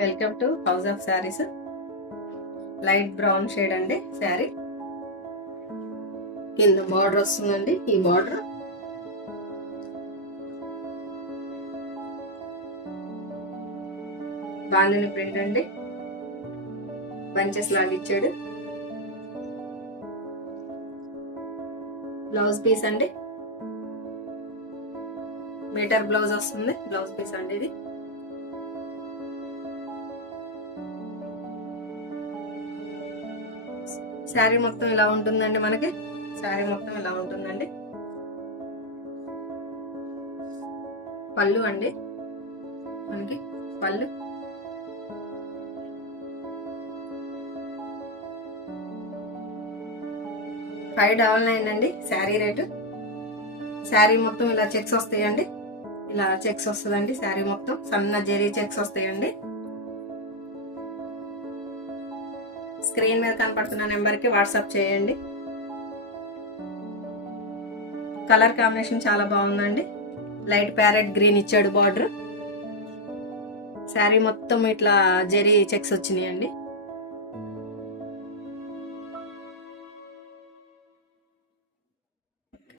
Welcome to house of saris. Light brown shade అండి శారీ. కింద border వస్తుందండి. ఈ బార్డర్ బాందిని ప్రింట్ అండి. బంచెస్ లాగా ఇచ్చాడు. బ్లౌజ్ పీస్ అండి. మీటర్ బ్లౌజ్ వస్తుంది. బ్లౌజ్ పీస్ అండి ఇది. శారీ మొత్తం ఇలా ఉంటుందండి. మనకి శారీ మొత్తం ఇలా ఉంటుందండి. పళ్ళు అండి. మనకి పళ్ళు $599 అండి శారీ రేటు. శారీ మొత్తం ఇలా చెక్స్ వస్తాయండి. ఇలా చెక్స్ వస్తుందండి. శారీ మొత్తం సన్న జెరీ చెక్స్ వస్తాయండి. స్క్రీన్ మీద కనపడుతున్న నెంబర్కి వాట్సాప్ చేయండి. కలర్ కాంబినేషన్ చాలా బాగుందండి. లైట్ ప్యారెట్ గ్రీన్ ఇచ్చాడు బార్డర్. శారీ మొత్తం ఇట్లా జెరీ చెక్స్ వచ్చినాయండి.